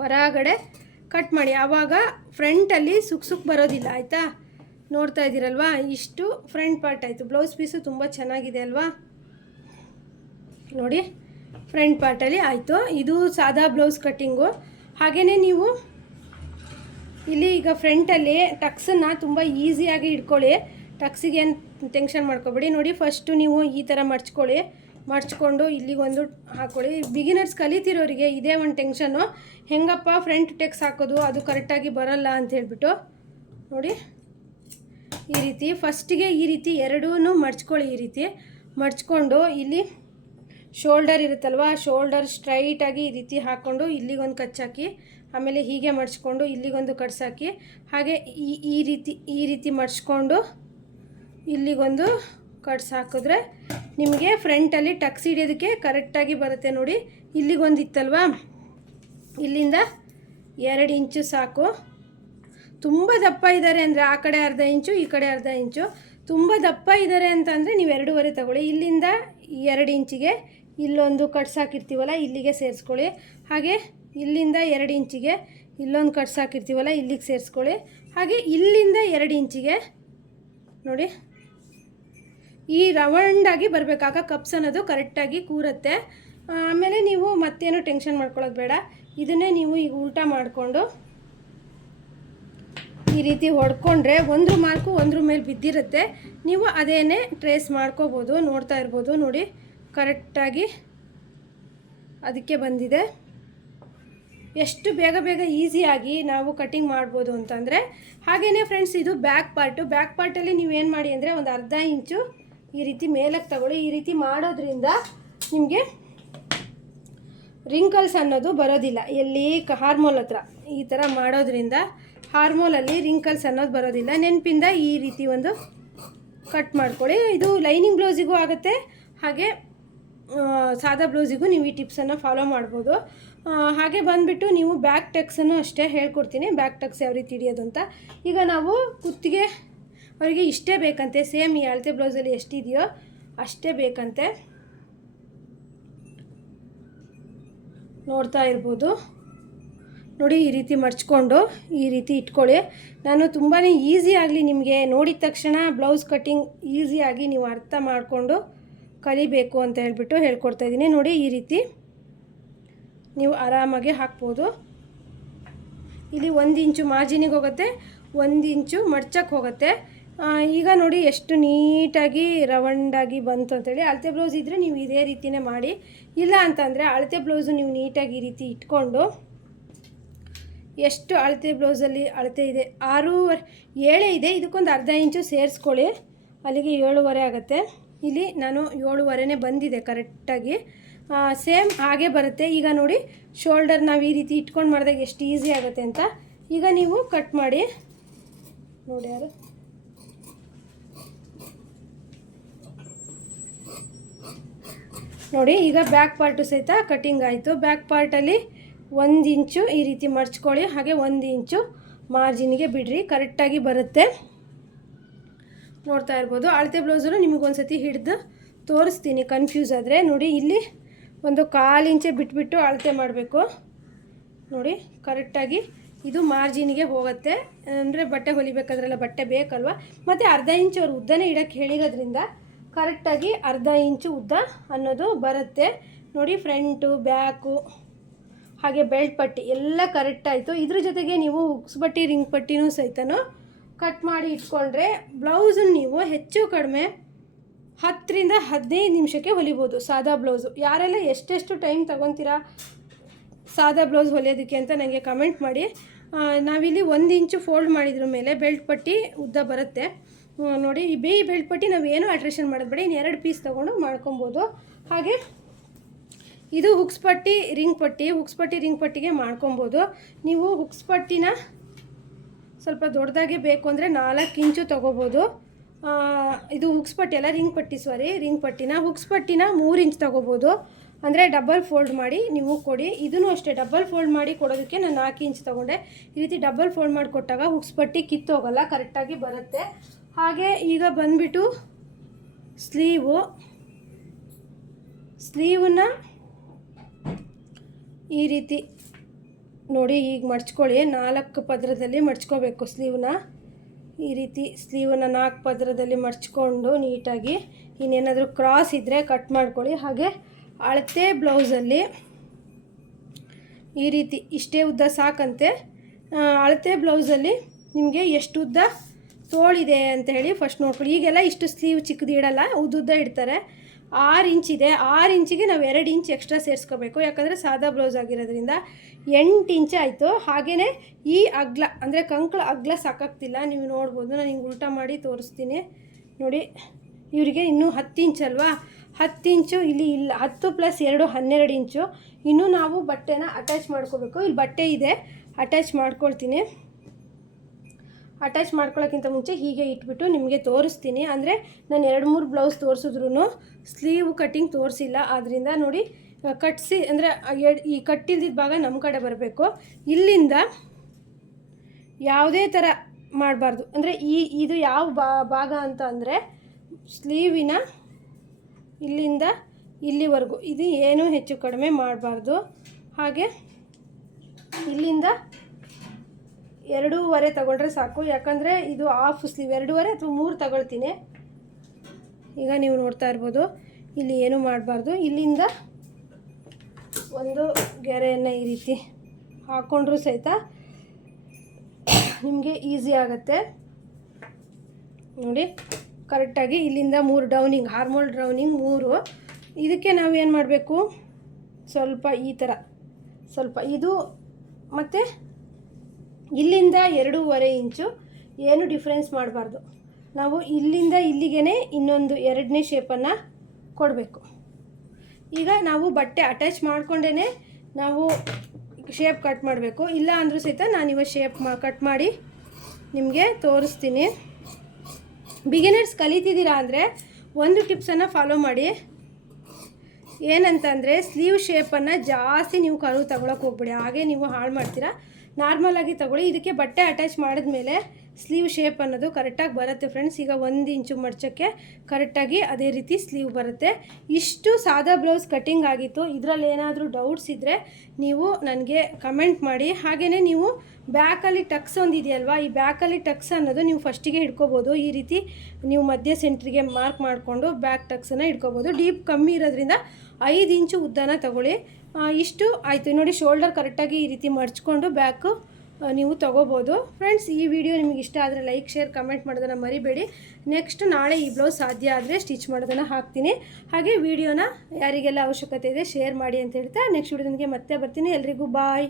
ಹೊರಗಡೆ ಕಟ್ ಮಾಡಿ. ಆವಾಗ ಫ್ರಂಟಲ್ಲಿ ಸುಕ್ ಬರೋದಿಲ್ಲ, ಆಯಿತಾ. ನೋಡ್ತಾ ಇದ್ದೀರಲ್ವಾ, ಇಷ್ಟು ಫ್ರಂಟ್ ಪಾರ್ಟ್ ಆಯಿತು. ಬ್ಲೌಸ್ ಪೀಸು ತುಂಬ ಚೆನ್ನಾಗಿದೆ ಅಲ್ವಾ. ನೋಡಿ ಫ್ರಂಟ್ ಪಾರ್ಟಲ್ಲಿ ಆಯಿತು. ಇದು ಸಾದಾ ಬ್ಲೌಸ್ ಕಟ್ಟಿಂಗು. ಹಾಗೆಯೇ ನೀವು ಇಲ್ಲಿ ಈಗ ಫ್ರಂಟಲ್ಲಿ ಟಕ್ಸನ್ನು ತುಂಬ ಈಸಿಯಾಗಿ ಇಟ್ಕೊಳ್ಳಿ. ಟಕ್ಸಿಗೆ ಏನು ಟೆನ್ಷನ್ ಮಾಡ್ಕೊಬೇಡಿ. ನೋಡಿ ಫಸ್ಟು ನೀವು ಈ ಥರ ಮಡ್ಚ್ಕೊಂಡು ಇಲ್ಲಿಗೊಂದು ಹಾಕ್ಕೊಳ್ಳಿ. ಬಿಗಿನರ್ಸ್ ಕಲಿತಿರೋರಿಗೆ ಇದೇ ಒಂದು ಟೆನ್ಷನ್ನು, ಹೆಂಗಪ್ಪ ಫ್ರಂಟ್ ಟೆಕ್ಸ್ ಹಾಕೋದು, ಅದು ಕರೆಕ್ಟಾಗಿ ಬರೋಲ್ಲ ಅಂತ ಹೇಳ್ಬಿಟ್ಟು. ನೋಡಿ ಈ ರೀತಿ ಫಸ್ಟಿಗೆ ಈ ರೀತಿ 2 ಮಡ್ಚ್ಕೊಳ್ಳಿ. ಈ ರೀತಿ ಮಡ್ಚ್ಕೊಂಡು ಇಲ್ಲಿ ಶೋಲ್ಡರ್ ಇರುತ್ತಲ್ವ, ಶೋಲ್ಡರ್ ಸ್ಟ್ರೈಟಾಗಿ ಈ ರೀತಿ ಹಾಕ್ಕೊಂಡು ಇಲ್ಲಿಗೊಂದು ಕಚ್ಚಾಕಿ, ಆಮೇಲೆ ಹೀಗೆ ಮಡ್ಚ್ಕೊಂಡು ಇಲ್ಲಿಗೊಂದು ಕಟ್ಸಾಕಿ. ಹಾಗೆ ಈ ರೀತಿ ಮಡ್ಚ್ಕೊಂಡು ಇಲ್ಲಿಗೊಂದು ಕಟ್ಸ್ ಹಾಕಿದ್ರೆ ನಿಮಗೆ ಫ್ರಂಟಲ್ಲಿ ಟಕ್ಸ್ ಹಿಡಿಯೋದಕ್ಕೆ ಕರೆಕ್ಟಾಗಿ ಬರುತ್ತೆ. ನೋಡಿ ಇಲ್ಲಿಗೊಂದು ಇತ್ತಲ್ವ, ಇಲ್ಲಿಂದ 2 ಇಂಚು ಸಾಕು. ತುಂಬ ದಪ್ಪ ಇದ್ದಾರೆ ಅಂದರೆ ಆ ಕಡೆ ಅರ್ಧ ಇಂಚು, ಈ ಕಡೆ ಅರ್ಧ ಇಂಚು. ತುಂಬ ದಪ್ಪ ಇದ್ದಾರೆ ಅಂತಂದರೆ ನೀವು 2.5 ತಗೊಳ್ಳಿ. ಇಲ್ಲಿಂದ 2 ಇಂಚಿಗೆ ಇಲ್ಲೊಂದು ಕಟ್ಸ್ ಹಾಕಿರ್ತೀವಲ್ಲ ಇಲ್ಲಿಗೆ ಸೇರಿಸ್ಕೊಳ್ಳಿ. ಹಾಗೆ ಇಲ್ಲಿಂದ 2 ಇಂಚಿಗೆ ಇಲ್ಲೊಂದು ಕಟ್ಸ್ ಹಾಕಿರ್ತೀವಲ್ಲ ಇಲ್ಲಿಗೆ ಸೇರಿಸ್ಕೊಳ್ಳಿ. ಹಾಗೆ ಇಲ್ಲಿಂದ 2 ಇಂಚಿಗೆ ನೋಡಿ ಈ ರೌಂಡಾಗಿ ಬರಬೇಕಾಗ ಕಪ್ಸ್ ಅನ್ನೋದು ಕರೆಕ್ಟಾಗಿ ಕೂರುತ್ತೆ. ಆಮೇಲೆ ನೀವು ಮತ್ತೇನು ಟೆನ್ಷನ್ ಮಾಡ್ಕೊಳ್ಳೋದು ಬೇಡ. ಇದನ್ನೇ ನೀವು ಈಗ ಉಲ್ಟಾ ಮಾಡಿಕೊಂಡು ಈ ರೀತಿ ಹೊಡ್ಕೊಂಡ್ರೆ ಒಂದ್ರ ಮಾರ್ಕು ಒಂದ್ರ ಮೇಲೆ ಬಿದ್ದಿರುತ್ತೆ. ನೀವು ಅದೇನೇ ಟ್ರೇಸ್ ಮಾಡ್ಕೋಬೋದು. ನೋಡ್ತಾ ಇರ್ಬೋದು ನೋಡಿ ಕರೆಕ್ಟಾಗಿ ಅದಕ್ಕೆ ಬಂದಿದೆ. ಎಷ್ಟು ಬೇಗ ಈಸಿಯಾಗಿ ನಾವು ಕಟಿಂಗ್ ಮಾಡ್ಬೋದು ಅಂತಂದರೆ. ಹಾಗೆಯೇ ಫ್ರೆಂಡ್ಸ್ ಇದು ಬ್ಯಾಕ್ ಪಾರ್ಟಲ್ಲಿ ನೀವೇನು ಮಾಡಿ ಅಂದರೆ ಒಂದು ಅರ್ಧ ಇಂಚು ಈ ರೀತಿ ಮೇಲಕ್ಕೆ ತಗೊಳ್ಳಿ. ಈ ರೀತಿ ಮಾಡೋದ್ರಿಂದ ನಿಮಗೆ ರಿಂಕಲ್ಸ್ ಅನ್ನೋದು ಬರೋದಿಲ್ಲ. ಎಲ್ಲಿ ಹಾರ್ಮೋಲ್ ಹತ್ರ ಈ ಥರ ಮಾಡೋದ್ರಿಂದ ಹಾರ್ಮೋಲಲ್ಲಿ ರಿಂಕಲ್ಸ್ ಅನ್ನೋದು ಬರೋದಿಲ್ಲ. ನೆನಪಿಂದ ಈ ರೀತಿ ಒಂದು ಕಟ್ ಮಾಡ್ಕೊಳ್ಳಿ. ಇದು ಲೈನಿಂಗ್ ಬ್ಲೌಸಿಗೂ ಆಗುತ್ತೆ, ಹಾಗೆ ಸಾದಾ ಬ್ಲೌಸಿಗೂ ನೀವು ಈ ಟಿಪ್ಸನ್ನು ಫಾಲೋ ಮಾಡ್ಬೋದು. ಹಾಗೆ ಬಂದುಬಿಟ್ಟು ನೀವು ಬ್ಯಾಕ್ ಟಕ್ಸನ್ನು ಅಷ್ಟೇ ಹೇಳ್ಕೊಡ್ತೀನಿ, ಬ್ಯಾಕ್ ಟಕ್ಸ್ ಯಾವ ರೀತಿ ಹಿಡಿಯೋದು ಅಂತ. ಈಗ ನಾವು ಕುತ್ತಿಗೆ ಅವರಿಗೆ ಇಷ್ಟೇ ಬೇಕಂತೆ, ಸೇಮ್ ಈ ಅಳತೆ ಬ್ಲೌಸಲ್ಲಿ ಎಷ್ಟಿದೆಯೋ ಅಷ್ಟೇ ಬೇಕಂತೆ. ನೋಡ್ತಾ ಇರ್ಬೋದು ನೋಡಿ ಈ ರೀತಿ ಮಡ್ಚ್ಕೊಂಡು ಈ ರೀತಿ ಇಟ್ಕೊಳ್ಳಿ. ನಾನು ತುಂಬಾ ಈಸಿ ಆಗಲಿ ನಿಮಗೆ ನೋಡಿದ ತಕ್ಷಣ ಬ್ಲೌಸ್ ಕಟ್ಟಿಂಗ್ ಈಸಿಯಾಗಿ ನೀವು ಅರ್ಥ ಮಾಡಿಕೊಂಡು ಕಲಿಬೇಕು ಅಂತ ಹೇಳ್ಬಿಟ್ಟು ಹೇಳ್ಕೊಡ್ತಾ ಇದ್ದೀನಿ. ನೋಡಿ ಈ ರೀತಿ ನೀವು ಆರಾಮಾಗಿ ಹಾಕ್ಬೋದು. ಇಲ್ಲಿ 1 ಇಂಚು ಮಾರ್ಜಿನಿಗೆ ಹೋಗುತ್ತೆ, 1 ಇಂಚು ಮಡ್ಚಕ್ಕೆ ಹೋಗುತ್ತೆ. ಈಗ ನೋಡಿ ಎಷ್ಟು ನೀಟಾಗಿ ರೌಂಡಾಗಿ ಬಂತು ಅಂತೇಳಿ. ಅಳತೆ ಬ್ಲೌಸ್ ಇದ್ದರೆ ನೀವು ಇದೇ ರೀತಿಯೇ ಮಾಡಿ. ಇಲ್ಲ ಅಂತಂದರೆ ಅಳತೆ ಬ್ಲೌಸು ನೀವು ನೀಟಾಗಿ ಈ ರೀತಿ ಇಟ್ಕೊಂಡು ಎಷ್ಟು ಅಳತೆ ಬ್ಲೌಸಲ್ಲಿ ಅಳತೆ ಇದೆ 7 ಇದೆ, ಇದಕ್ಕೊಂದು ಅರ್ಧ ಇಂಚು ಸೇರಿಸ್ಕೊಳ್ಳಿ, ಅಲ್ಲಿಗೆ 7.5 ಆಗುತ್ತೆ. ಇಲ್ಲಿ ನಾನು 7.5 ಬಂದಿದೆ ಕರೆಕ್ಟಾಗಿ. ಸೇಮ್ ಹಾಗೆ ಬರುತ್ತೆ. ಈಗ ನೋಡಿ ಶೋಲ್ಡರ್ ನಾವು ಈ ರೀತಿ ಇಟ್ಕೊಂಡು ಮಾಡಿದಾಗ ಎಷ್ಟು ಈಸಿ ಆಗುತ್ತೆ ಅಂತ. ಈಗ ನೀವು ಕಟ್ ಮಾಡಿ ನೋಡಿ. ಯಾರು ನೋಡಿ ಈಗ ಬ್ಯಾಕ್ ಪಾರ್ಟು ಸಹಿತ ಕಟ್ಟಿಂಗ್ ಆಯಿತು. ಬ್ಯಾಕ್ ಪಾರ್ಟಲ್ಲಿ 1 ಇಂಚು ಈ ರೀತಿ ಮರ್ಚ್ಕೊಳ್ಳಿ, ಹಾಗೆ 1 ಇಂಚು ಮಾರ್ಜಿನ್ಗೆ ಬಿಡ್ರಿ, ಕರೆಕ್ಟಾಗಿ ಬರುತ್ತೆ. ನೋಡ್ತಾ ಇರ್ಬೋದು. ಅಳತೆ ಬ್ಲೌಸನ್ನು ನಿಮಗೊಂದು ಸತಿ ಹಿಡಿದು ತೋರಿಸ್ತೀನಿ ಕನ್ಫ್ಯೂಸ್ ಆದರೆ. ನೋಡಿ ಇಲ್ಲಿ ಒಂದು 1/4 ಇಂಚೆ ಬಿಟ್ಬಿಟ್ಟು ಅಳತೆ ಮಾಡಬೇಕು. ನೋಡಿ ಕರೆಕ್ಟಾಗಿ ಇದು ಮಾರ್ಜಿನ್ಗೆ ಹೋಗುತ್ತೆ. ಅಂದರೆ ಬಟ್ಟೆ ಹೊಲಿಬೇಕಾದ್ರೆಲ್ಲ ಬಟ್ಟೆ ಬೇಕಲ್ವ, ಮತ್ತು ಅರ್ಧ ಇಂಚು ಅವ್ರು ಉದ್ದನೇ ಇಡೋಕ್ಕೆ ಹೇಳಿರೋದ್ರಿಂದ ಕರೆಕ್ಟಾಗಿ ಅರ್ಧ ಇಂಚು ಉದ್ದ ಅನ್ನೋದು ಬರುತ್ತೆ. ನೋಡಿ ಫ್ರಂಟು ಬ್ಯಾಕು ಹಾಗೆ ಬೆಲ್ಟ್ ಪಟ್ಟಿ ಎಲ್ಲ ಕರೆಕ್ಟ್ ಆಯಿತು. ಇದ್ರ ಜೊತೆಗೆ ನೀವು ಉಕ್ಸ್ ಪಟ್ಟಿ ರಿಂಗ್ ಪಟ್ಟಿನೂ ಸಹಿತನೂ ಕಟ್ ಮಾಡಿ ಇಟ್ಕೊಂಡ್ರೆ ಬ್ಲೌಸನ್ನು ನೀವು ಹೆಚ್ಚು ಕಡಿಮೆ 10 ರಿಂದ 15 ನಿಮಿಷಕ್ಕೆ ಹೊಲಿಬೋದು. ಸಾದಾ ಬ್ಲೌಸು ಯಾರೆಲ್ಲ ಎಷ್ಟೆಷ್ಟು ಟೈಮ್ ತೊಗೊತೀರಾ ಸಾದಾ ಬ್ಲೌಸ್ ಹೊಲಿಯೋದಕ್ಕೆ ಅಂತ ನನಗೆ ಕಮೆಂಟ್ ಮಾಡಿ. ನಾವಿಲ್ಲಿ 1 ಇಂಚು ಫೋಲ್ಡ್ ಮಾಡಿದ್ರ ಮೇಲೆ ಬೆಲ್ಟ್ ಪಟ್ಟಿ ಉದ್ದ ಬರುತ್ತೆ. ನೋಡಿ ಈ ಬೆಲ್ಟ್ ಪಟ್ಟಿ ನಾವು ಏನೂ ಅಲ್ಟ್ರೇಷನ್ ಮಾಡೋದು ಬೇಡ, ಇನ್ನು 2 ಪೀಸ್ ತೊಗೊಂಡು ಮಾಡ್ಕೊಬೋದು. ಹಾಗೆ ಇದು ಹುಕ್ಸ್ ಪಟ್ಟಿ ರಿಂಗ್ ಪಟ್ಟಿಗೆ ಮಾಡ್ಕೊಬೋದು. ನೀವು ಹುಕ್ಸ್ ಪಟ್ಟಿನ ಸ್ವಲ್ಪ ದೊಡ್ಡದಾಗೆ ಬೇಕು ಅಂದರೆ 4 ಇಂಚು ತೊಗೋಬೋದು. ಇದು ಹುಕ್ಸ್ ಪಟ್ಟಿ ಅಲ್ಲ, ರಿಂಗ್ ಪಟ್ಟಿನ ಹುಕ್ಸ್ ಪಟ್ಟಿನ 3 ಇಂಚ್ ತೊಗೋಬೋದು. ಅಂದರೆ ಡಬಲ್ ಫೋಲ್ಡ್ ಮಾಡಿ ನೀವು ಕೊಡಿ. ಇದೂ ಅಷ್ಟೇ ಡಬಲ್ ಫೋಲ್ಡ್ ಮಾಡಿ ಕೊಡೋದಕ್ಕೆ ನಾನು 4 ಇಂಚ್ ತೊಗೊಂಡೆ. ಈ ರೀತಿ ಡಬಲ್ ಫೋಲ್ಡ್ ಮಾಡಿ ಕೊಟ್ಟಾಗ ಹುಕ್ಸ್ ಪಟ್ಟಿ ಕಿತ್ತೋಗಲ್ಲ, ಕರೆಕ್ಟಾಗಿ ಬರುತ್ತೆ. ಹಾಗೆ ಈಗ ಬಂದುಬಿಟ್ಟು ಸ್ಲೀವನ್ನ ಈ ರೀತಿ ನೋಡಿ ಈಗ ಮಡ್ಚ್ಕೊಳ್ಳಿ. 4 ಪದರದಲ್ಲಿ ಮಡ್ಚ್ಕೋಬೇಕು ಸ್ಲೀವನ್ನ. ಈ ರೀತಿ ಸ್ಲೀವನ್ನ 4 ಪದರದಲ್ಲಿ ಮಡ್ಚ್ಕೊಂಡು ನೀಟಾಗಿ ಇನ್ನೇನಾದರೂ ಕ್ರಾಸ್ ಇದ್ದರೆ ಕಟ್ ಮಾಡ್ಕೊಳ್ಳಿ. ಹಾಗೆ ಅಳತೆ ಬ್ಲೌಸಲ್ಲಿ ಈ ರೀತಿ ಇಷ್ಟೇ ಉದ್ದ ಸಾಕಂತೆ. ಅಳತೆ ಬ್ಲೌಸಲ್ಲಿ ನಿಮಗೆ ಎಷ್ಟು ಉದ್ದ ತೋಳಿದೆ ಅಂತ ಹೇಳಿ ಫಸ್ಟ್ ನೋಡ್ಕೊಳ್ಳಿ. ಈಗೆಲ್ಲ ಇಷ್ಟು ಸ್ಲೀವ್ ಚಿಕ್ಕದು ಇಡಲ್ಲ, ಉದ್ದುದ್ದ ಇಡ್ತಾರೆ. 6 ಇಂಚ್ ಇದೆ, 6 ಇಂಚಿಗೆ ನಾವು 2 ಇಂಚ್ ಎಕ್ಸ್ಟ್ರಾ ಸೇರಿಸ್ಕೋಬೇಕು. ಯಾಕಂದರೆ ಸಾದಾ ಬ್ಲೌಸ್ ಆಗಿರೋದ್ರಿಂದ 8 ಇಂಚ್ ಆಯಿತು. ಹಾಗೆಯೇ ಈ ಅಗ್ಲ ಅಂದರೆ ಕಂಕಳ ಅಗ್ಲ ಸಾಕಾಗ್ತಿಲ್ಲ, ನೀವು ನೋಡ್ಬೋದು. ನಾನು ಹಿಂಗೆ ಉಲ್ಟಾ ಮಾಡಿ ತೋರಿಸ್ತೀನಿ ನೋಡಿ. ಇವರಿಗೆ ಇನ್ನೂ 10 ಇಂಚ್ ಅಲ್ವಾ, 10 ಇಂಚು ಇಲ್ಲಿ ಇಲ್ಲ. 10 + 2 12 ಇಂಚು. ಇನ್ನೂ ನಾವು ಬಟ್ಟೆನ ಅಟ್ಯಾಚ್ ಮಾಡ್ಕೋಬೇಕು. ಇಲ್ಲಿ ಬಟ್ಟೆ ಇದೆ, ಅಟ್ಯಾಚ್ ಮಾಡ್ಕೊಳ್ತೀನಿ. ಅಟ್ಯಾಚ್ ಮಾಡ್ಕೊಳ್ಳೋಕ್ಕಿಂತ ಮುಂಚೆ ಹೀಗೆ ಇಟ್ಬಿಟ್ಟು ನಿಮಗೆ ತೋರಿಸ್ತೀನಿ. ಅಂದರೆ ನಾನು 2-3 ಬ್ಲೌಸ್ ತೋರಿಸಿದ್ರೂ ಸ್ಲೀವ್ ಕಟ್ಟಿಂಗ್ ತೋರಿಸಿಲ್ಲ. ಆದ್ದರಿಂದ ನೋಡಿ ಕಟ್ಸಿ, ಅಂದರೆ ಈ ಕಟ್ಟಿಲ್ದಿದ್ದ ಭಾಗ ನಮ್ಮ ಕಡೆ ಬರಬೇಕು. ಇಲ್ಲಿಂದ ಯಾವುದೇ ಥರ ಮಾಡಬಾರ್ದು. ಅಂದರೆ ಇದು ಯಾವ ಭಾಗ ಅಂತ ಅಂದರೆ ಸ್ಲೀವಿನ ಇಲ್ಲಿಂದ ಇಲ್ಲಿವರೆಗೂ ಇದು ಏನೂ ಹೆಚ್ಚು ಕಡಿಮೆ ಮಾಡಬಾರ್ದು. ಹಾಗೆ ಇಲ್ಲಿಂದ 2.5 ತಗೊಂಡ್ರೆ ಸಾಕು. ಯಾಕಂದರೆ ಇದು ಹಾಫ್ ಸ್ಲೀವ್ 2.5 ಅಥವಾ 3 ತಗೊಳ್ತೀನಿ. ಈಗ ನೀವು ನೋಡ್ತಾ ಇರ್ಬೋದು, ಇಲ್ಲಿ ಏನೂ ಮಾಡಬಾರ್ದು. ಇಲ್ಲಿಂದ ಒಂದು ಗೆರೆಯನ್ನು ಈ ರೀತಿ ಹಾಕ್ಕೊಂಡ್ರೂ ಸಹಿತ ನಿಮಗೆ ಈಸಿ ಆಗುತ್ತೆ. ನೋಡಿ ಕರೆಕ್ಟಾಗಿ ಇಲ್ಲಿಂದ 3 ಡೌನಿಂಗ್, ಹಾರ್ಮೋಲ್ ಡೌನಿಂಗ್ 3. ಇದಕ್ಕೆ ನಾವೇನು ಮಾಡಬೇಕು, ಸ್ವಲ್ಪ ಈ ಥರ ಸ್ವಲ್ಪ ಇದು ಮತ್ತು ಇಲ್ಲಿಂದ 2.5 ಇಂಚು ಏನು ಡಿಫ್ರೆನ್ಸ್ ಮಾಡಬಾರ್ದು. ನಾವು ಇಲ್ಲಿಂದ ಇಲ್ಲಿಗೆ ಇನ್ನೊಂದು 2ನೇ ಶೇಪನ್ನು ಕೊಡಬೇಕು. ಈಗ ನಾವು ಬಟ್ಟೆ ಅಟ್ಯಾಚ್ ಮಾಡಿಕೊಂಡೇ ನಾವು ಶೇಪ್ ಕಟ್ ಮಾಡಬೇಕು. ಇಲ್ಲ ಅಂದರೂ ಸಹಿತ ನಾನಿವಾಗ ಶೇಪ್ ಕಟ್ ಮಾಡಿ ನಿಮಗೆ ತೋರಿಸ್ತೀನಿ. ಬಿಗಿನರ್ಸ್ ಕಲಿತಿದ್ದೀರಾ ಅಂದರೆ ಒಂದು ಟಿಪ್ಸನ್ನು ಫಾಲೋ ಮಾಡಿ. ಏನಂತಂದರೆ ಸ್ಲೀವ್ ಶೇಪನ್ನು ಜಾಸ್ತಿ ನೀವು ಕರು ತಗೊಳಕ್ಕೆ ಹೋಗ್ಬಿಡಿ, ಹಾಗೆ ನೀವು ಹಾಳು ಮಾಡ್ತೀರಾ. ನಾರ್ಮಲಾಗಿ ತಗೊಳ್ಳಿ. ಇದಕ್ಕೆ ಬಟ್ಟೆ ಅಟ್ಯಾಚ್ ಮಾಡಿದ್ಮೇಲೆ ಸ್ಲೀವ್ ಶೇಪ್ ಅನ್ನೋದು ಕರೆಕ್ಟಾಗಿ ಬರುತ್ತೆ ಫ್ರೆಂಡ್ಸ್. ಈಗ 1 ಇಂಚು ಮಡ್ಚಕ್ಕೆ ಕರೆಕ್ಟಾಗಿ ಅದೇ ರೀತಿ ಸ್ಲೀವ್ ಬರುತ್ತೆ. ಇಷ್ಟು ಸಾದಾ ಬ್ಲೌಸ್ ಕಟ್ಟಿಂಗ್ ಆಗಿತ್ತು. ಇದರಲ್ಲಿ ಏನಾದರೂ ಡೌಟ್ಸ್ ಇದ್ದರೆ ನೀವು ನನಗೆ ಕಮೆಂಟ್ ಮಾಡಿ. ಹಾಗೆಯೇ ನೀವು ಬ್ಯಾಕಲ್ಲಿ ಟಕ್ಸ್ ಒಂದಿದೆಯಲ್ವಾ, ಈ ಬ್ಯಾಕಲ್ಲಿ ಟಕ್ಸ್ ಅನ್ನೋದು ನೀವು ಫಸ್ಟಿಗೆ ಹಿಡ್ಕೋಬೋದು. ಈ ರೀತಿ ನೀವು ಮಧ್ಯ ಸೆಂಟ್ರಿಗೆ ಮಾರ್ಕ್ ಮಾಡಿಕೊಂಡು ಬ್ಯಾಕ್ ಟಕ್ಸನ್ನು ಹಿಡ್ಕೋಬೋದು. ಡೀಪ್ ಕಮ್ಮಿ ಇರೋದ್ರಿಂದ 5 ಇಂಚು ಉದ್ದನ ತಗೊಳ್ಳಿ. ಇಷ್ಟು ಆಯಿತು ನೋಡಿ. ಶೋಲ್ಡರ್ ಕರೆಕ್ಟಾಗಿ ಈ ರೀತಿ ಮಡ್ಚ್ಕೊಂಡು ಬ್ಯಾಕು ನೀವು ತೊಗೋಬೋದು. ಫ್ರೆಂಡ್ಸ್, ಈ ವಿಡಿಯೋ ನಿಮಗೆ ಇಷ್ಟ ಆದರೆ ಲೈಕ್, ಶೇರ್, ಕಮೆಂಟ್ ಮಾಡೋದನ್ನು ಮರಿಬೇಡಿ. ನೆಕ್ಸ್ಟ್ ನಾಳೆ ಈ ಬ್ಲೌಸ್ ಸಾಧ್ಯ ಆದರೆ ಸ್ಟಿಚ್ ಮಾಡೋದನ್ನು ಹಾಕ್ತೀನಿ. ಹಾಗೆ ವಿಡಿಯೋನ ಯಾರಿಗೆಲ್ಲ ಅವಶ್ಯಕತೆ ಇದೆ ಶೇರ್ ಮಾಡಿ ಅಂತ ಹೇಳ್ತಾ ನೆಕ್ಸ್ಟ್ ವಿಡಿಯೋನಿಗೆ ಮತ್ತೆ ಬರ್ತೀನಿ. ಎಲ್ರಿಗೂ ಬಾಯ್.